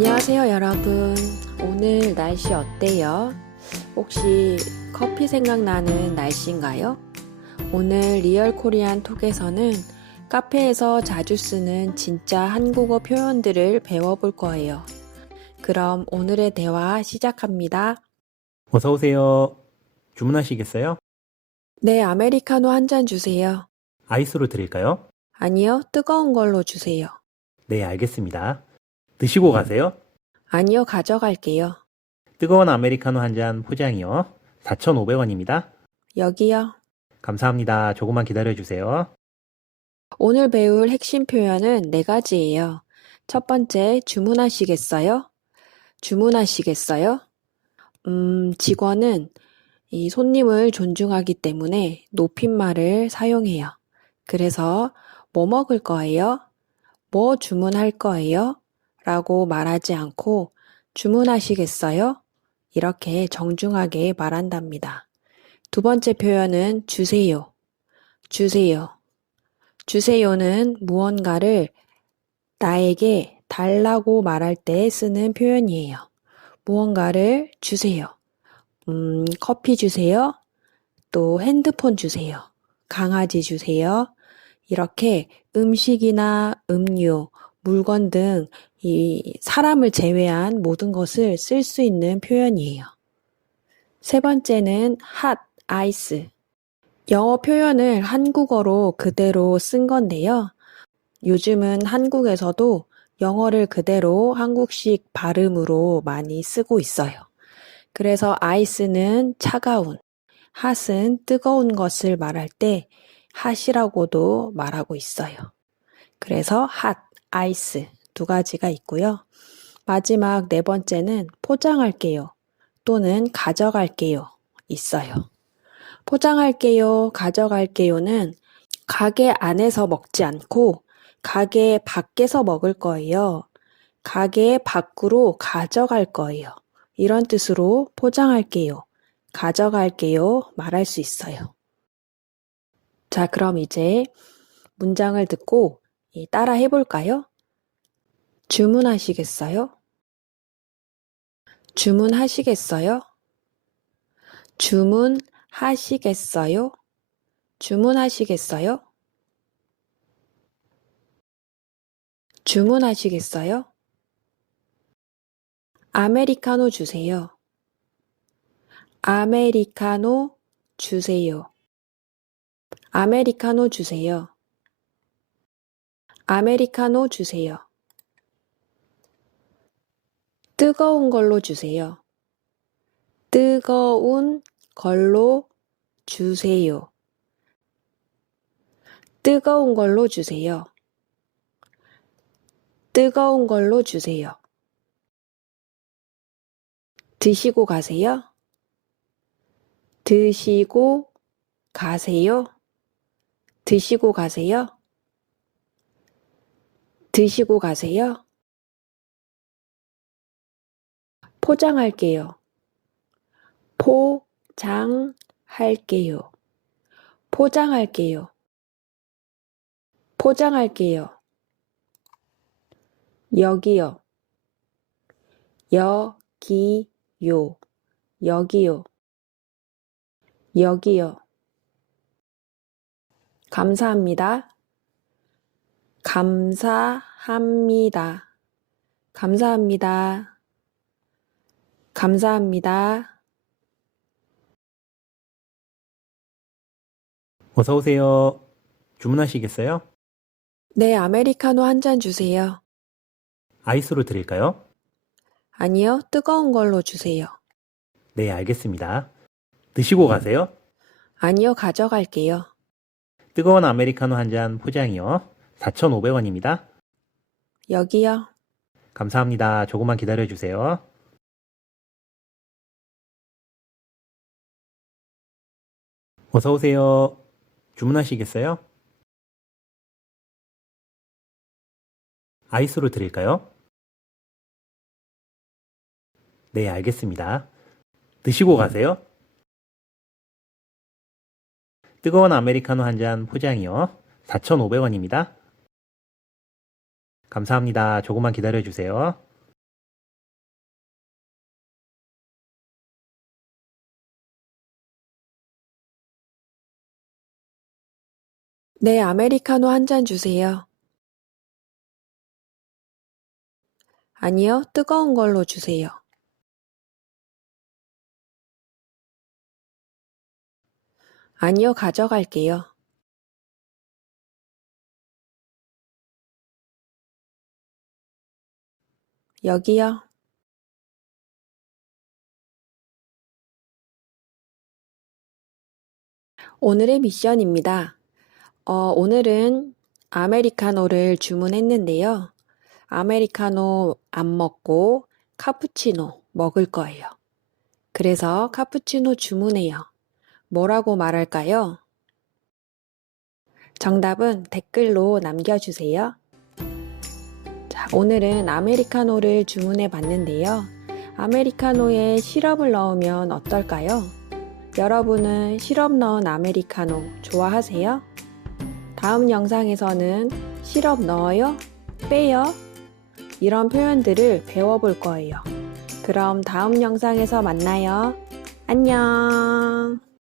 안녕하세요, 여러분. 오늘 날씨 어때요? 혹시 커피 생각나는 날씨인가요? 오늘 리얼 코리안 톡에서는 카페에서 자주 쓰는 진짜 한국어 표현들을 배워볼 거예요. 그럼 오늘의 대화 시작합니다. 어서 오세요. 주문하시겠어요? 네, 아메리카노 한 잔 주세요. 아이스로 드릴까요? 아니요, 뜨거운 걸로 주세요. 네, 알겠습니다. 드시고 가세요. 아니요, 가져갈게요. 뜨거운 아메리카노 한 잔 포장이요. 4,500원입니다. 여기요. 감사합니다. 조금만 기다려주세요. 오늘 배울 핵심 표현은 네 가지예요. 첫 번째, 주문하시겠어요? 주문하시겠어요? 직원은 이 손님을 존중하기 때문에 높임말을 사용해요. 그래서 뭐 먹을 거예요? 뭐 주문할 거예요? 라고 말하지 않고 주문하시겠어요? 이렇게 정중하게 말한답니다. 두 번째 표현은 주세요. 주세요. 주세요는 무언가를 나에게 달라고 말할 때 쓰는 표현이에요. 무언가를 주세요. 커피 주세요. 또 핸드폰 주세요. 강아지 주세요. 이렇게 음식이나 음료, 물건 등 이 사람을 제외한 모든 것을 쓸 수 있는 표현이에요. 세 번째는 hot, ice. 영어 표현을 한국어로 그대로 쓴 건데요. 요즘은 한국에서도 영어를 그대로 한국식 발음으로 많이 쓰고 있어요. 그래서 ice는 차가운, hot은 뜨거운 것을 말할 때 hot이라고도 말하고 있어요. 그래서 hot, ice 두 가지가 있고요. 마지막 네 번째는 포장할게요 또는 가져갈게요 있어요. 포장할게요, 가져갈게요는 가게 안에서 먹지 않고 가게 밖에서 먹을 거예요. 가게 밖으로 가져갈 거예요. 이런 뜻으로 포장할게요, 가져갈게요 말할 수 있어요. 자, 그럼 이제 문장을 듣고 따라 해볼까요? 주문하시겠어요? 주문하시겠어요? 주문하시겠어요? 주문하시겠어요? 주문하시겠어요? 아메리카노 주세요. 아메리카노 주세요. 아메리카노 주세요. 아메리카노 주세요. 뜨거운 걸로 주세요. 뜨거운 걸로 주세요. 뜨거운 걸로 주세요. 뜨거운 걸로 주세요. 드시고 가세요. 드시고 가세요. 드시고 가세요. 드시고 가세요. 포장할게요. 포장할게요. 포장할게요. 포장할게요. 여기요. 여기요. 여기요. 여기요. 감사합니다. 감사합니다. 감사합니다. 감사합니다. 어서 오세요. 주문하시겠어요? 네, 아메리카노 한 잔 주세요. 아이스로 드릴까요? 아니요, 뜨거운 걸로 주세요. 네, 알겠습니다. 드시고 가세요. 아니요, 가져갈게요. 뜨거운 아메리카노 한 잔 포장이요. 4,500원입니다. 여기요. 감사합니다. 조금만 기다려주세요. 어서 오세요. 주문하시겠어요? 아이스로 드릴까요? 네, 알겠습니다. 드시고 가세요. 뜨거운 아메리카노 한 잔 포장이요. 4,500원입니다. 감사합니다. 조금만 기다려주세요. 네, 아메리카노 한 잔 주세요. 아니요, 뜨거운 걸로 주세요. 아니요, 가져갈게요. 여기요. 오늘의 미션입니다. 오늘은 아메리카노를 주문했는데요. 아메리카노 안 먹고 카푸치노 먹을 거예요. 그래서 카푸치노 주문해요. 뭐라고 말할까요? 정답은 댓글로 남겨주세요. 자, 오늘은 아메리카노를 주문해 봤는데요. 아메리카노에 시럽을 넣으면 어떨까요? 여러분은 시럽 넣은 아메리카노 좋아하세요? 다음 영상에서는 시럽 넣어요? 빼요? 이런 표현들을 배워볼 거예요. 그럼 다음 영상에서 만나요. 안녕!